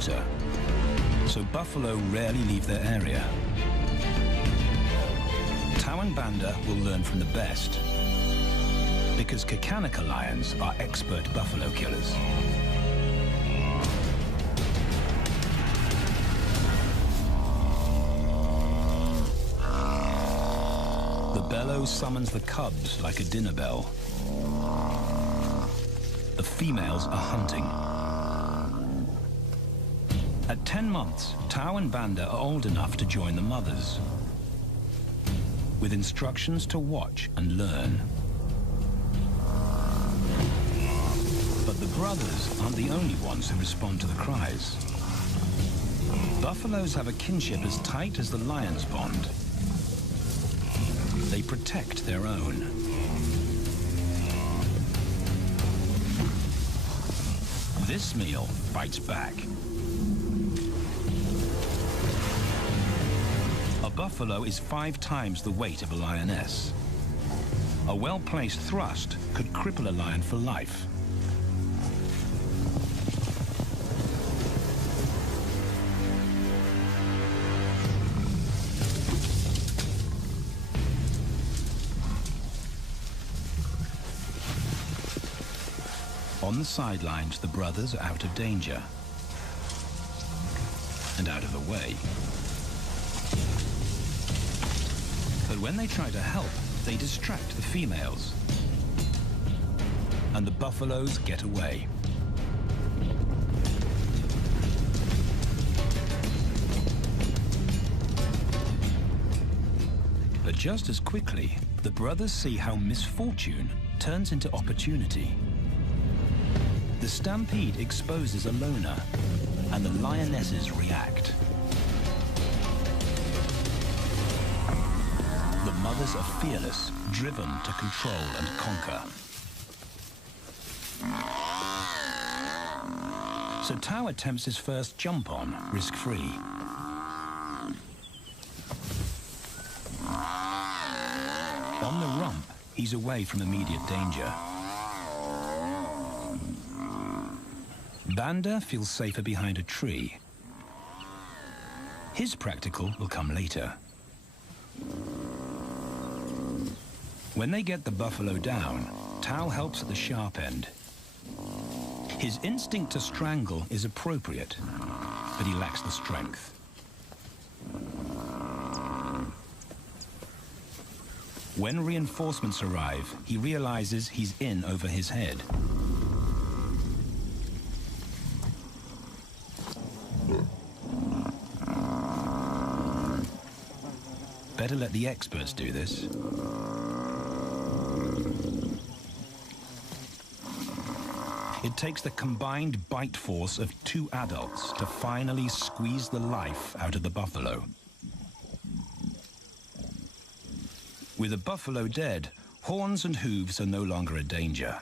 water, so buffalo rarely leave their area. Tao and Banda will learn from the best, because Kakanaka lions are expert buffalo killers. The bellow summons the cubs like a dinner bell. The females are hunting. At 10 months, Tao and Banda are old enough to join the mothers, with instructions to watch and learn. But the brothers aren't the only ones who respond to the cries. Buffaloes have a kinship as tight as the lion's bond. They protect their own. This meal bites back. A buffalo is 5 times the weight of a lioness. A well-placed thrust could cripple a lion for life. On the sidelines, the brothers are out of danger and out of the way. But when they try to help, they distract the females, and the buffaloes get away. But just as quickly, the brothers see how misfortune turns into opportunity. The stampede exposes a loner, and the lionesses react. The mothers are fearless, driven to control and conquer. So Tao attempts his first jump on, risk-free. On the rump, he's away from immediate danger. Banda feels safer behind a tree. His practical will come later. When they get the buffalo down, Tao helps at the sharp end. His instinct to strangle is appropriate, but he lacks the strength. When reinforcements arrive, he realizes he's in over his head. Better let the experts do this. It takes the combined bite force of 2 adults to finally squeeze the life out of the buffalo. With a buffalo dead, horns and hooves are no longer a danger.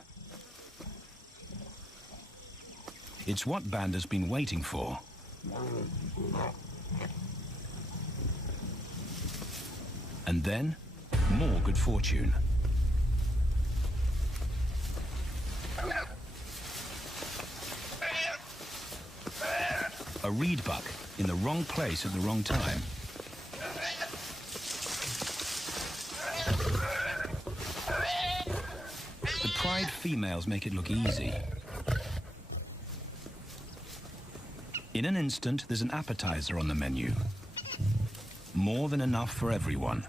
It's what Banda's been waiting for. And then, more good fortune. A reed buck in the wrong place at the wrong time. The pride females make it look easy. In an instant, there's an appetizer on the menu. More than enough for everyone.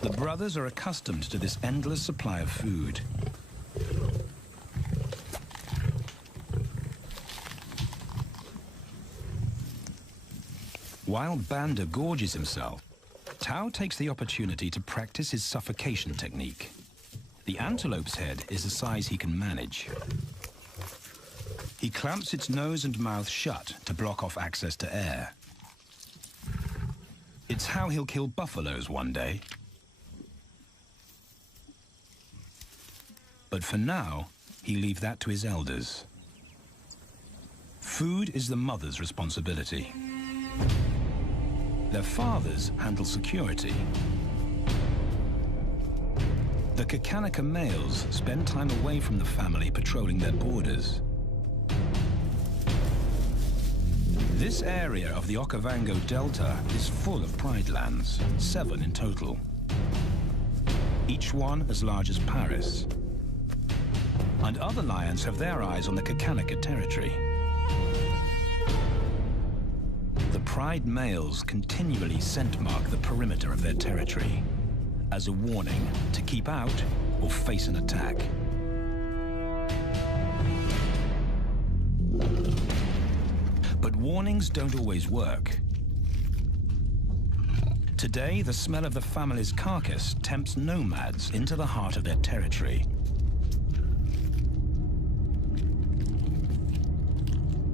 The brothers are accustomed to this endless supply of food. While Banda gorges himself, Tao takes the opportunity to practice his suffocation technique. The antelope's head is a size he can manage. He clamps its nose and mouth shut to block off access to air. It's how he'll kill buffaloes one day. But for now, he leaves that to his elders. Food is the mother's responsibility. Their fathers handle security. The Kakanaka males spend time away from the family patrolling their borders. This area of the Okavango Delta is full of pride lands, 7 in total. Each one as large as Paris. And other lions have their eyes on the Kakanika territory. The pride males continually scent mark the perimeter of their territory as a warning to keep out or face an attack. But warnings don't always work. Today, the smell of the family's carcass tempts nomads into the heart of their territory.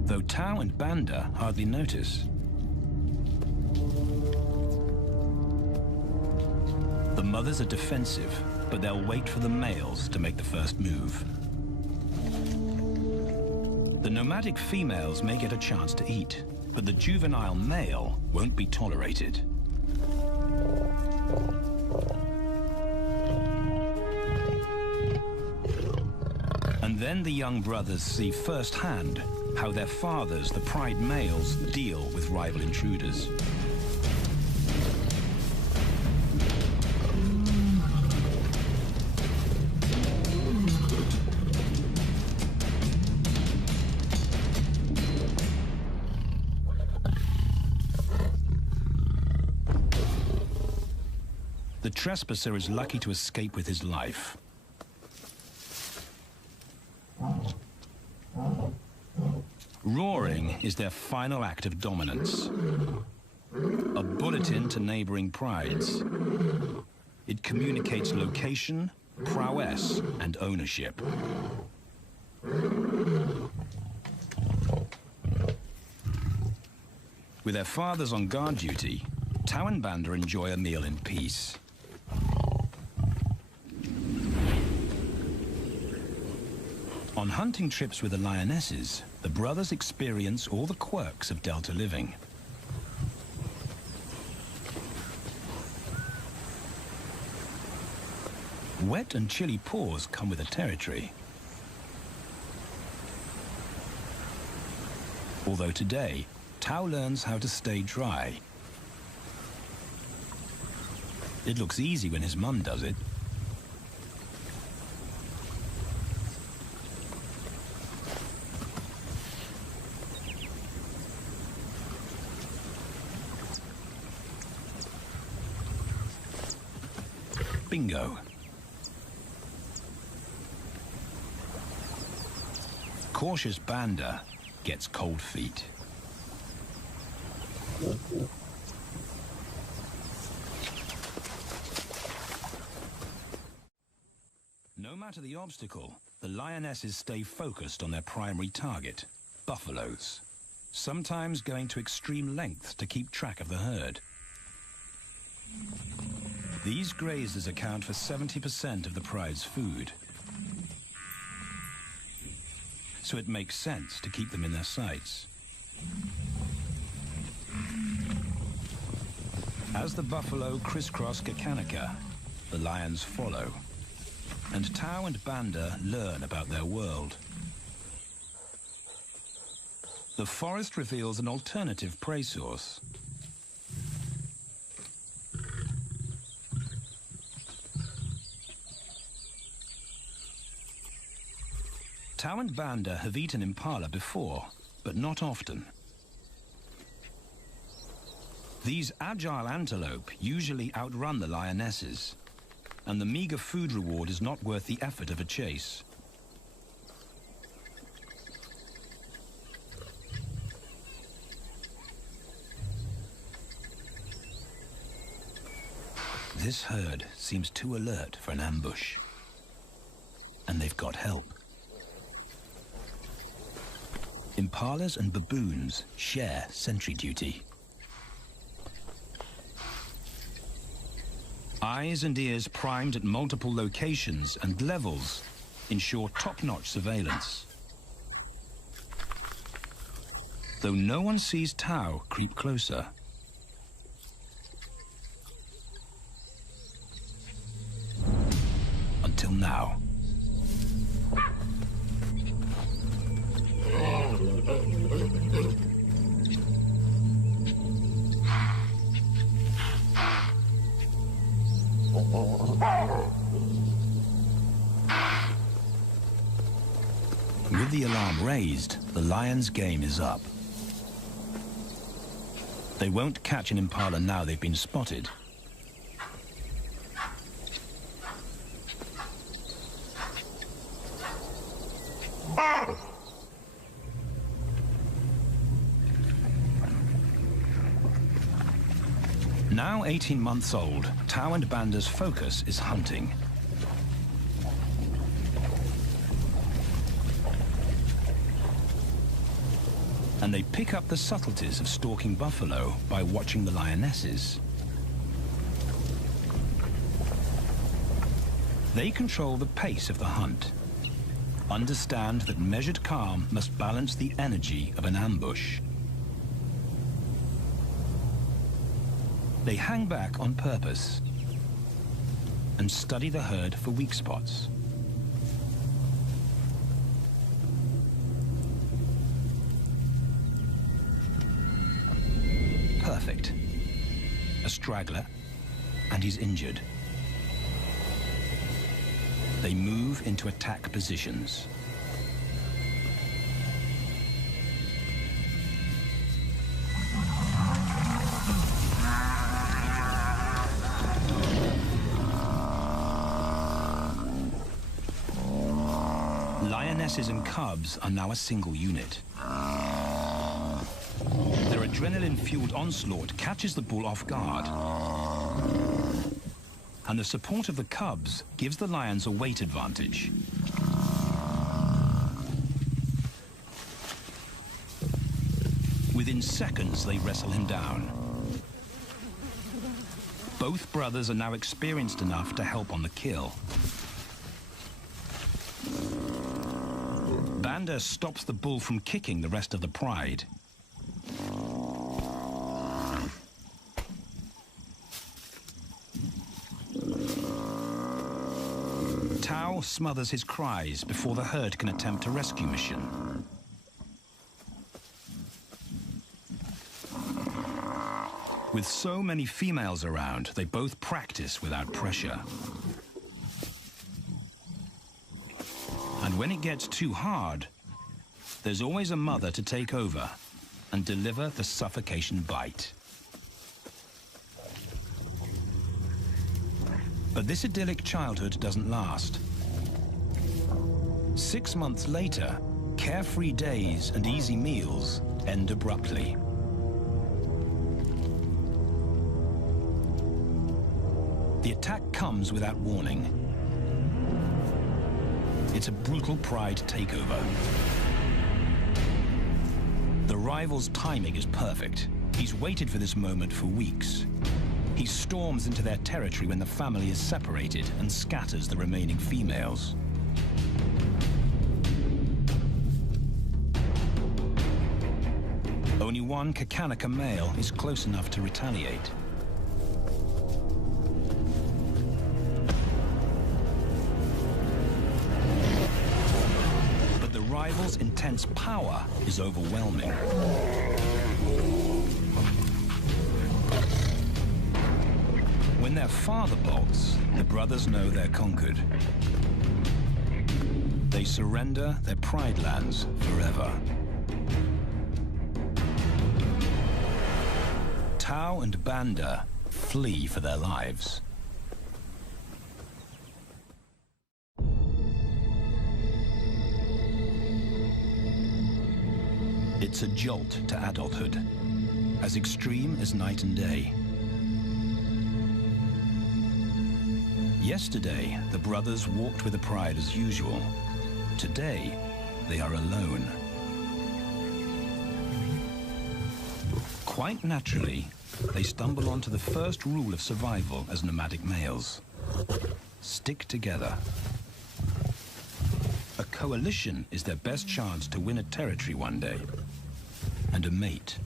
Though Tao and Banda hardly notice. The mothers are defensive, but they'll wait for the males to make the first move. The nomadic females may get a chance to eat, but the juvenile male won't be tolerated. And then the young brothers see firsthand how their fathers, the pride males, deal with rival intruders. The trespasser is lucky to escape with his life. Roaring is their final act of dominance. A bulletin to neighboring prides. It communicates location, prowess, and ownership. With their fathers on guard duty, Tao and Banda enjoy a meal in peace. On hunting trips with the lionesses, the brothers experience all the quirks of Delta living. Wet and chilly paws come with the territory. Although today, Tao learns how to stay dry. It looks easy when his mum does it. Bingo. Cautious Banda gets cold feet. No matter the obstacle, the lionesses stay focused on their primary target, buffaloes, sometimes going to extreme lengths to keep track of the herd. These grazers account for 70% of the pride's food. So it makes sense to keep them in their sights. As the buffalo crisscross Kakanika, the lions follow. And Tao and Banda learn about their world. The forest reveals an alternative prey source. Tao and Banda have eaten impala before, but not often. These agile antelope usually outrun the lionesses, and the meager food reward is not worth the effort of a chase. This herd seems too alert for an ambush, and they've got help. Impalas and baboons share sentry duty. Eyes and ears primed at multiple locations and levels ensure top-notch surveillance. Though no one sees Tao creep closer. Until now. With the alarm raised, the lions' game is up. They won't catch an impala now they've been spotted. Now 18 months old, Tao and Banda's focus is hunting. And they pick up the subtleties of stalking buffalo by watching the lionesses. They control the pace of the hunt, understand that measured calm must balance the energy of an ambush. They hang back on purpose and study the herd for weak spots. Perfect. A straggler, and he's injured. They move into attack positions. Lionesses and cubs are now a single unit. Their adrenaline-fueled onslaught catches the bull off guard. And the support of the cubs gives the lions a weight advantage. Within seconds, they wrestle him down. Both brothers are now experienced enough to help on the kill. Banda stops the bull from kicking the rest of the pride. Tao smothers his cries before the herd can attempt a rescue mission. With so many females around, they both practice without pressure. And when it gets too hard, there's always a mother to take over and deliver the suffocation bite. But this idyllic childhood doesn't last. 6 months later, carefree days and easy meals end abruptly. The attack comes without warning. It's a brutal pride takeover. The rival's timing is perfect. He's waited for this moment for weeks. He storms into their territory when the family is separated and scatters the remaining females. Only one Kakanika male is close enough to retaliate. But the rival's intense power is overwhelming. When their father bolts, the brothers know they're conquered. They surrender their pride lands forever. Tao and Banda flee for their lives. It's a jolt to adulthood, as extreme as night and day. Yesterday, the brothers walked with the pride as usual. Today, they are alone. Quite naturally, they stumble onto the first rule of survival as nomadic males. Stick together. A coalition is their best chance to win a territory one day, and a mate.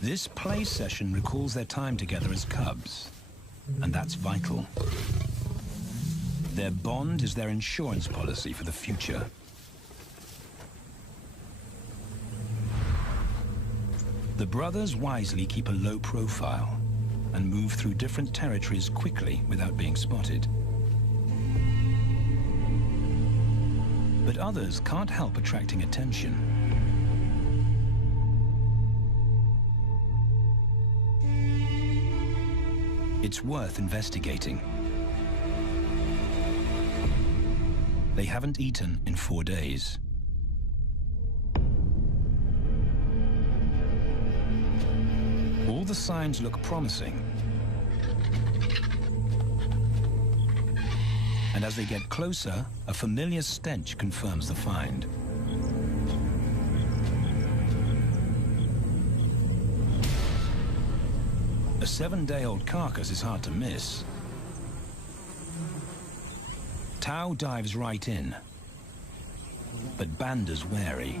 This play session recalls their time together as cubs, and that's vital. Their bond is their insurance policy for the future. The brothers wisely keep a low profile and move through different territories quickly without being spotted. But others can't help attracting attention. It's worth investigating. They haven't eaten in 4 days. All the signs look promising. And as they get closer, a familiar stench confirms the find. A 7-day-old carcass is hard to miss. Tao dives right in, but Banda's wary.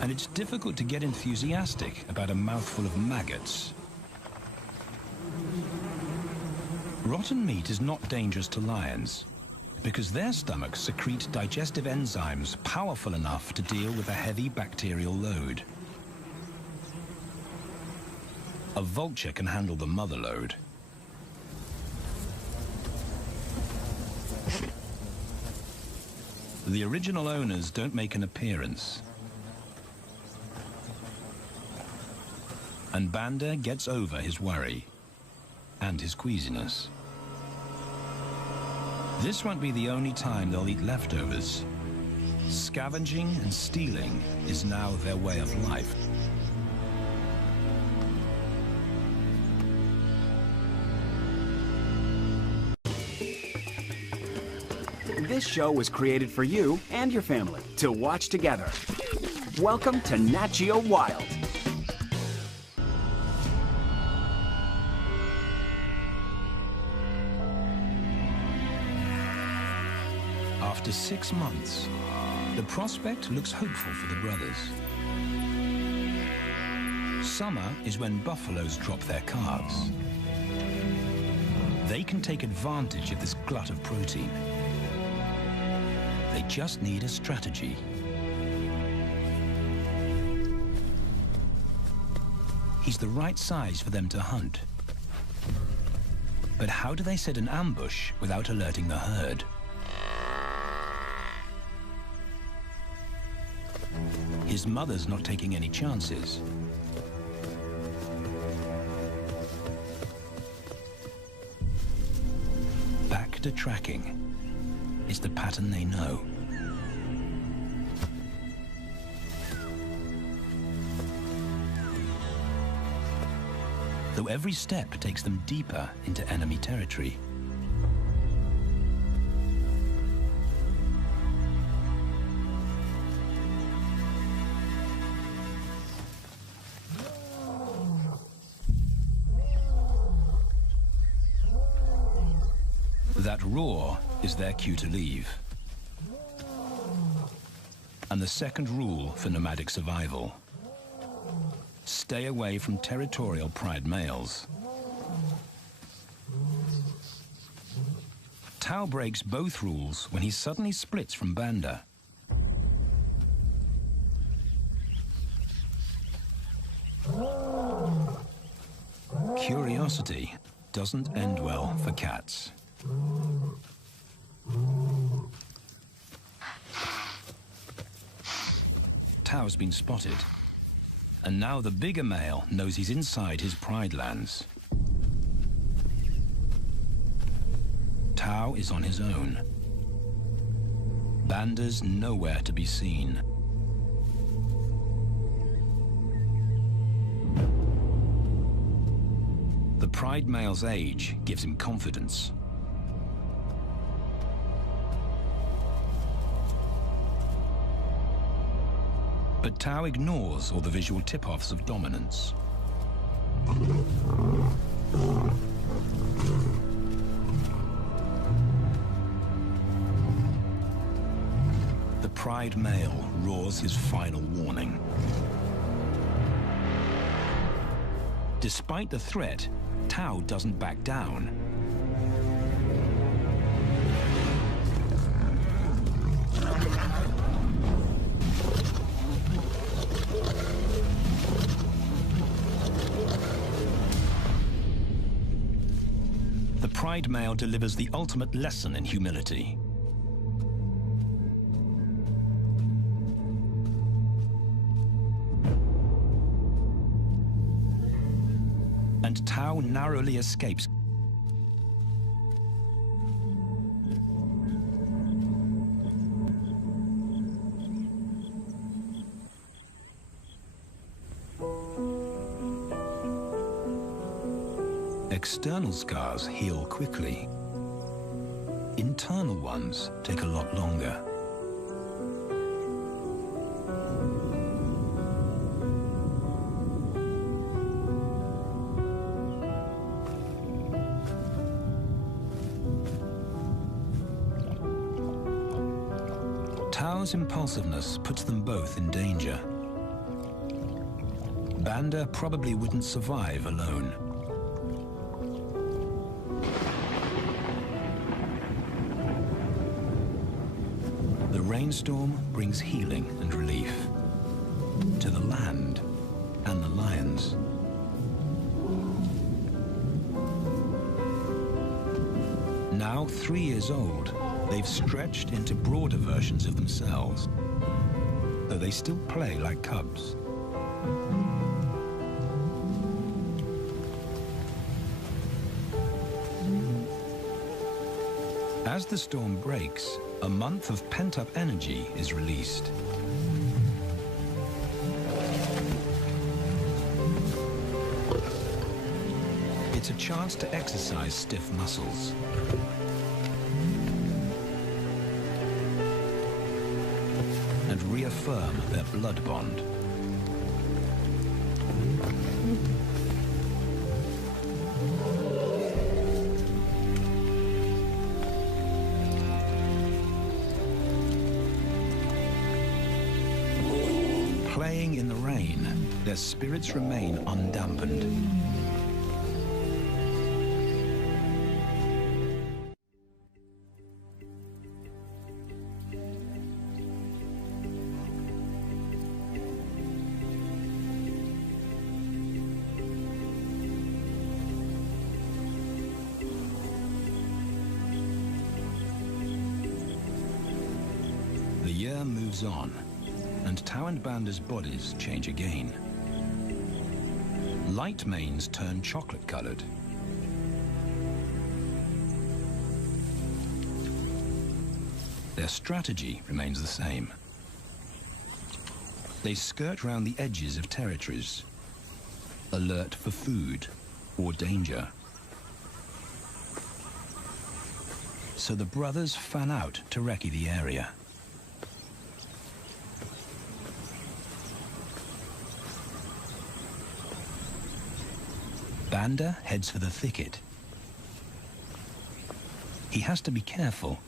And it's difficult to get enthusiastic about a mouthful of maggots. Rotten meat is not dangerous to lions, because their stomachs secrete digestive enzymes powerful enough to deal with a heavy bacterial load. A vulture can handle the mother load. The original owners don't make an appearance. And Banda gets over his worry and his queasiness. This won't be the only time they'll eat leftovers. Scavenging and stealing is now their way of life. This show was created for you and your family to watch together. Welcome to Nat Geo Wild. After 6 months, the prospect looks hopeful for the brothers. Summer is when buffaloes drop their calves. They can take advantage of this glut of protein. They just need a strategy. He's the right size for them to hunt. But how do they set an ambush without alerting the herd? His mother's not taking any chances. Back to tracking is the pattern they know. Though every step takes them deeper into enemy territory. That roar is their cue to leave. And the second rule for nomadic survival: stay away from territorial pride males. Tao breaks both rules when he suddenly splits from Banda. Curiosity doesn't end well for cats. Tao's been spotted, and now the bigger male knows he's inside his pride lands. Tao is on his own. Banda's nowhere to be seen. The pride male's age gives him confidence. But Tao ignores all the visual tip-offs of dominance. The pride male roars his final warning. Despite the threat, Tao doesn't back down. The pied male delivers the ultimate lesson in humility. And Tao narrowly escapes. External scars heal quickly. Internal ones take a lot longer. Tao's impulsiveness puts them both in danger. Banda probably wouldn't survive alone. The rainstorm brings healing and relief to the land and the lions. Now 3 years old, they've stretched into broader versions of themselves, though they still play like cubs. As the storm breaks, a month of pent-up energy is released. It's a chance to exercise stiff muscles. And reaffirm their blood bond. Playing in the rain, their spirits remain undampened. The year moves on, and Tao and Banda's bodies change again. Light manes turn chocolate-colored. Their strategy remains the same. They skirt round the edges of territories, alert for food or danger. So the brothers fan out to recce the area. Banda heads for the thicket. He has to be careful,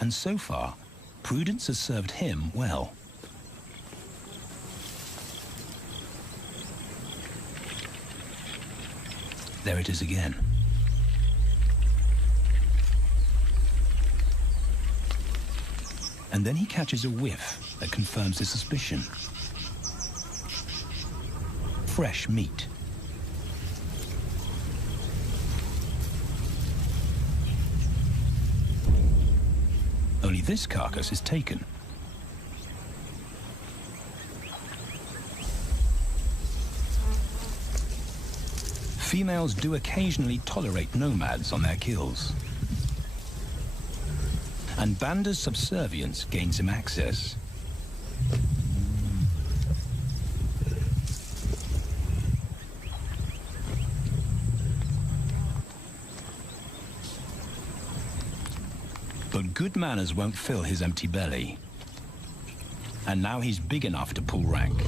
and so far, prudence has served him well. There it is again. And then he catches a whiff that confirms his suspicion. Fresh meat. Only this carcass is taken. Females do occasionally tolerate nomads on their kills. And Banda's subservience gains him access. But good manners won't fill his empty belly. And now he's big enough to pull rank.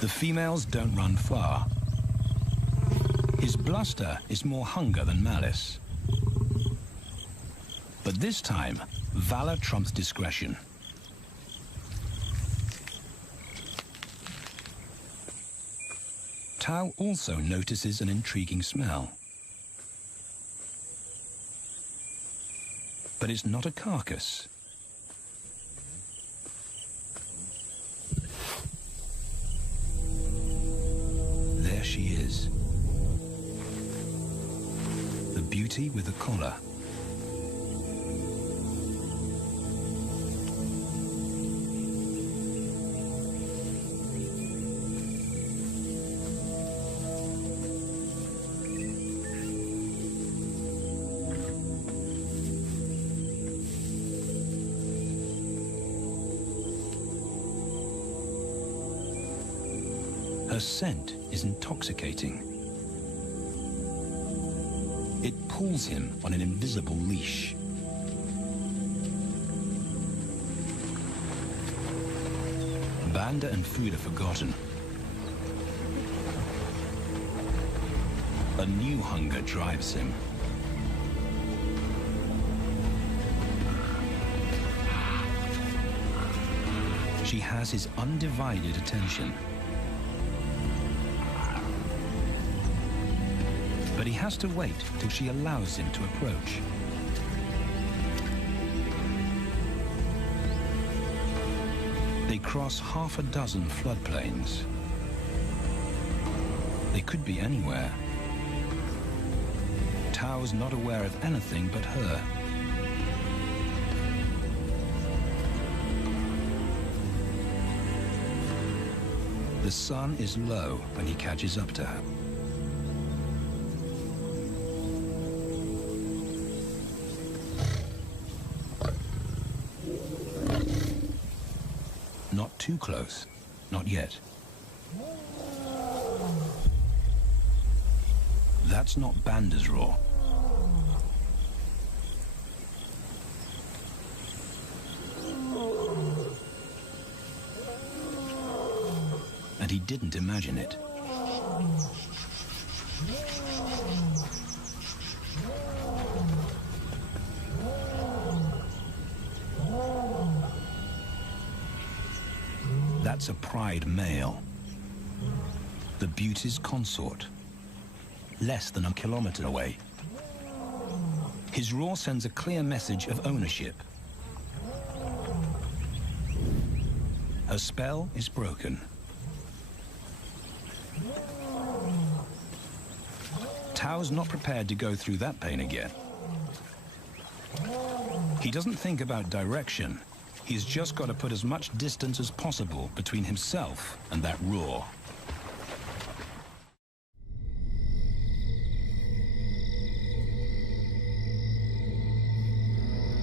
The females don't run far. His bluster is more hunger than malice. But this time, valor trumps discretion. Tao also notices an intriguing smell. But it's not a carcass, emerges. The beauty with the collar. Her scent is intoxicating. It pulls him on an invisible leash. Banda and food are forgotten. A new hunger drives him. She has his undivided attention. But he has to wait till she allows him to approach. They cross half a dozen floodplains. They could be anywhere. Tao's not aware of anything but her. The sun is low when he catches up to her. Not too close. Not yet. That's not Banda's roar. And he didn't imagine it. That's a pride male. The beauty's consort. Less than a kilometer away. His roar sends a clear message of ownership. Her spell is broken. Tao's not prepared to go through that pain again. He doesn't think about direction. He's just got to put as much distance as possible between himself and that roar.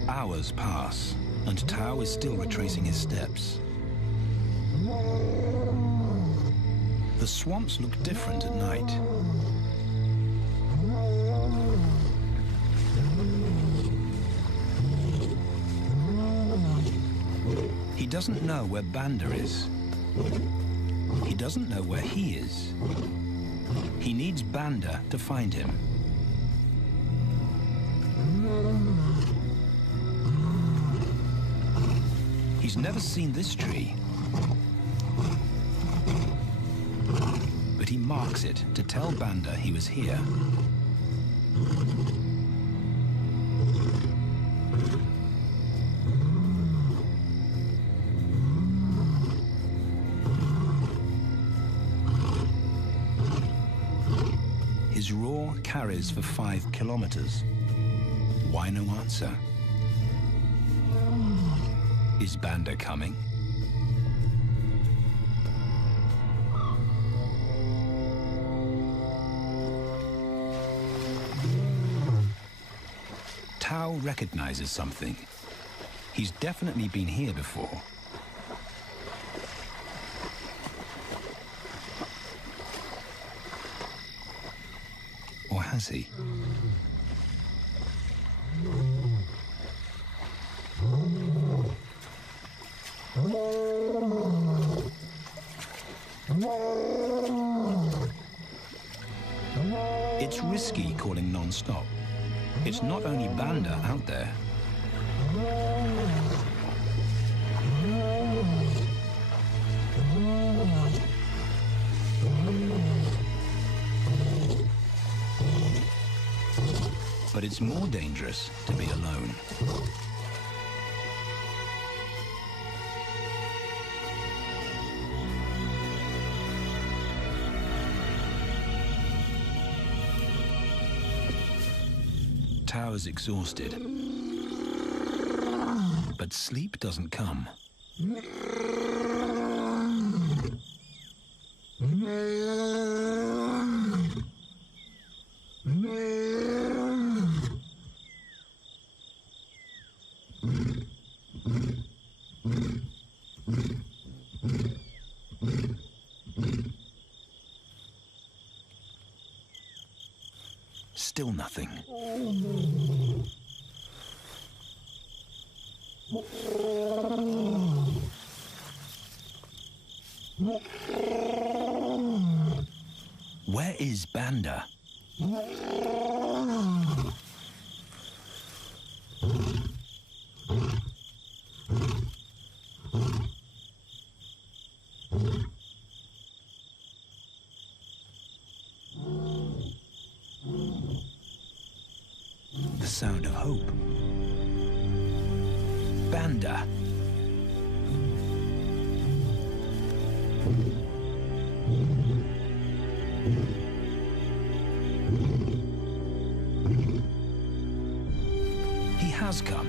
Hours pass, and Tao is still retracing his steps. The swamps look different at night. He doesn't know where Banda is. He doesn't know where he is. He needs Banda to find him. He's never seen this tree. But he marks it to tell Banda he was here. His roar carries for 5 kilometers. Why no answer? Is Banda coming? Tao recognizes something. He's definitely been here before. Or has he? It's risky calling non-stop. It's not only Banda out there. But it's more dangerous to be alone. Tao is exhausted, but sleep doesn't come. Still nothing. Where is Banda? The sound of hope. Banda. He has come.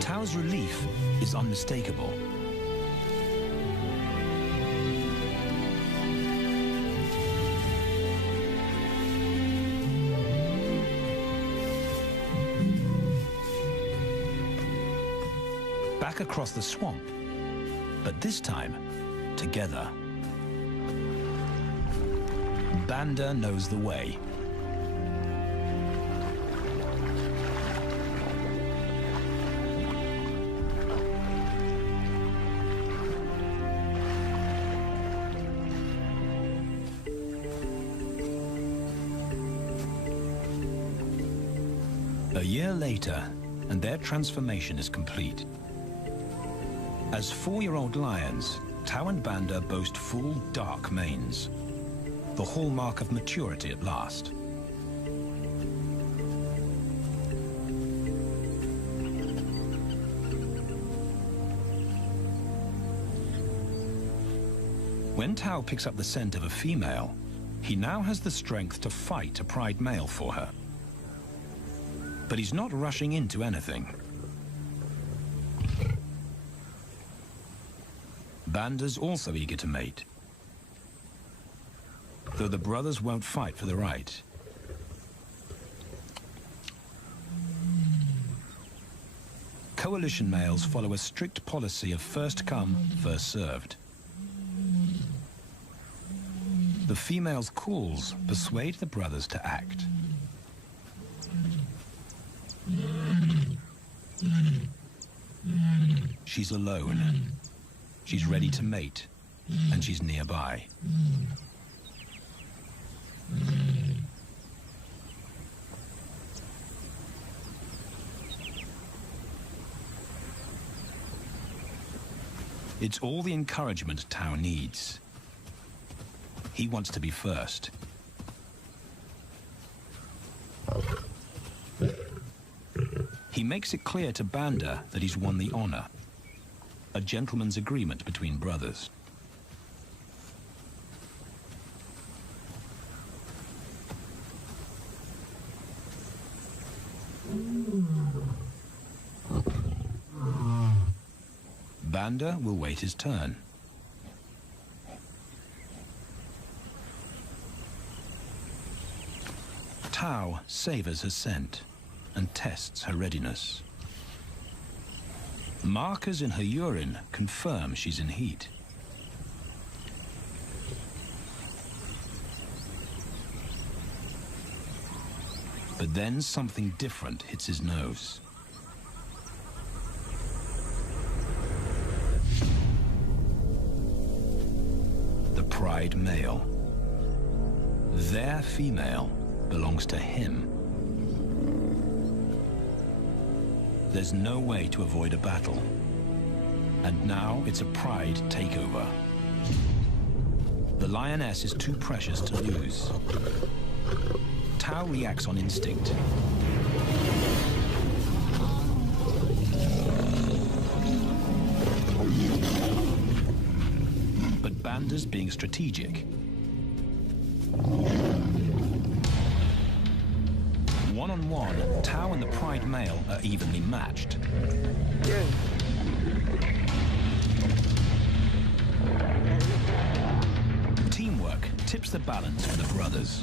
Tao's relief is unmistakable. Back across the swamp, but this time, together. Banda knows the way. A year later, and their transformation is complete. As 4-year-old lions, Tao and Banda boast full, dark manes, the hallmark of maturity at last. When Tao picks up the scent of a female, he now has the strength to fight a pride male for her. But he's not rushing into anything. Banda's also eager to mate, though the brothers won't fight for the right. Coalition males follow a strict policy of first come, first served. The female's calls persuade the brothers to act. She's alone. She's ready to mate, and she's nearby. It's all the encouragement Tao needs. He wants to be first. He makes it clear to Banda that he's won the honor. A gentleman's agreement between brothers. Banda will wait his turn. Tao savors her scent and tests her readiness. Markers in her urine confirm she's in heat. But then something different hits his nose. The pride male. Their female belongs to him. There's no way to avoid a battle. And now it's a pride takeover. The lioness is too precious to lose. Tao reacts on instinct. Banda's being strategic. One-on-one, Tao and the Pride male are evenly matched. Teamwork tips the balance for the brothers.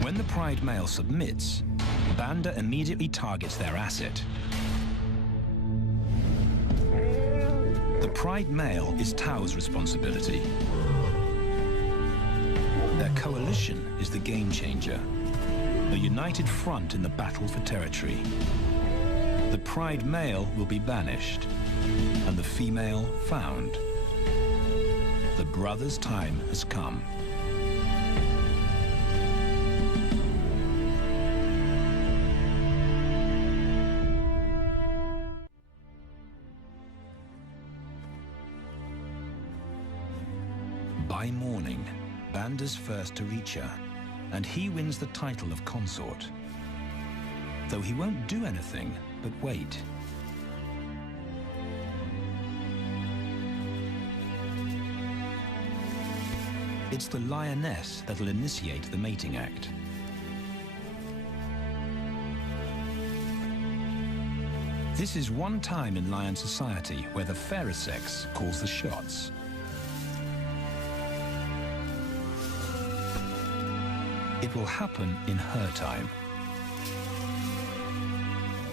When the Pride male submits, Banda immediately targets their asset. The Pride male is Tao's responsibility. Their coalition is the game changer, a united front in the battle for territory. The Pride male will be banished, and the female found. The brothers' time has come. By morning, Banda's first to reach her, and he wins the title of consort. Though he won't do anything but wait. It's the lioness that'll initiate the mating act. This is one time in lion society where the fairer sex calls the shots. It will happen in her time,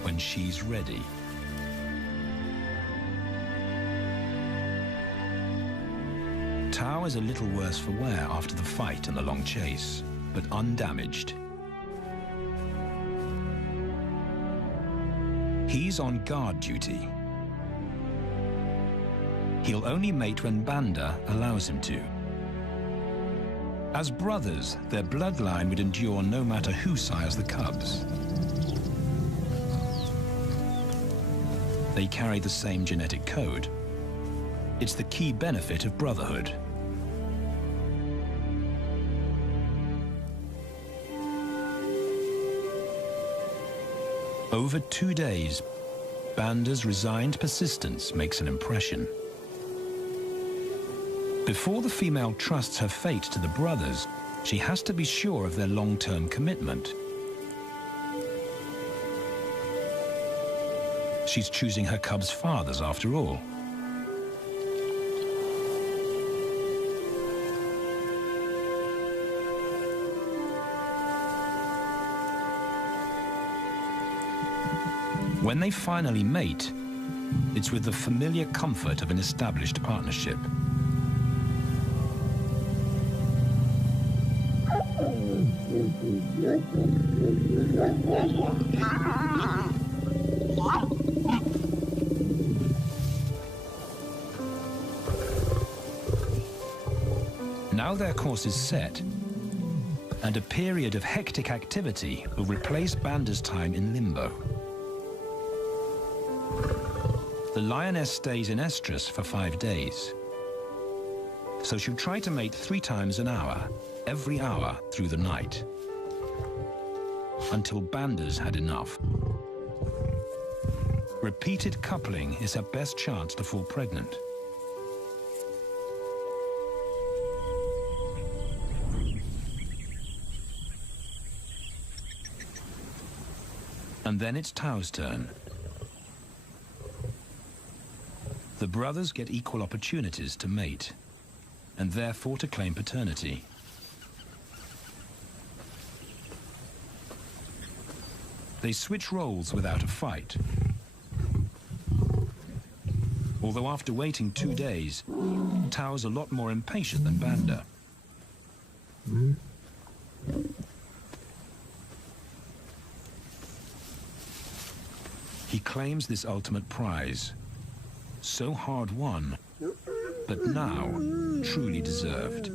when she's ready. Tao is a little worse for wear after the fight and the long chase, but undamaged. He's on guard duty. He'll only mate when Banda allows him to. As brothers, their bloodline would endure no matter who sires the cubs. They carry the same genetic code. It's the key benefit of brotherhood. Over 2 days, Banda's resigned persistence makes an impression. Before the female trusts her fate to the brothers, she has to be sure of their long-term commitment. She's choosing her cubs' fathers after all. When they finally mate, it's with the familiar comfort of an established partnership. Now their course is set, and a period of hectic activity will replace Banda's time in limbo. The lioness stays in estrus for 5 days, so she'll try to mate 3 times an hour, every hour through the night, until Banda's had enough. Repeated coupling is her best chance to fall pregnant. And then it's Tao's turn. The brothers get equal opportunities to mate, and therefore to claim paternity. They switch roles without a fight. Although after waiting 2 days, Tao's a lot more impatient than Banda. He claims this ultimate prize, so hard won, but now truly deserved.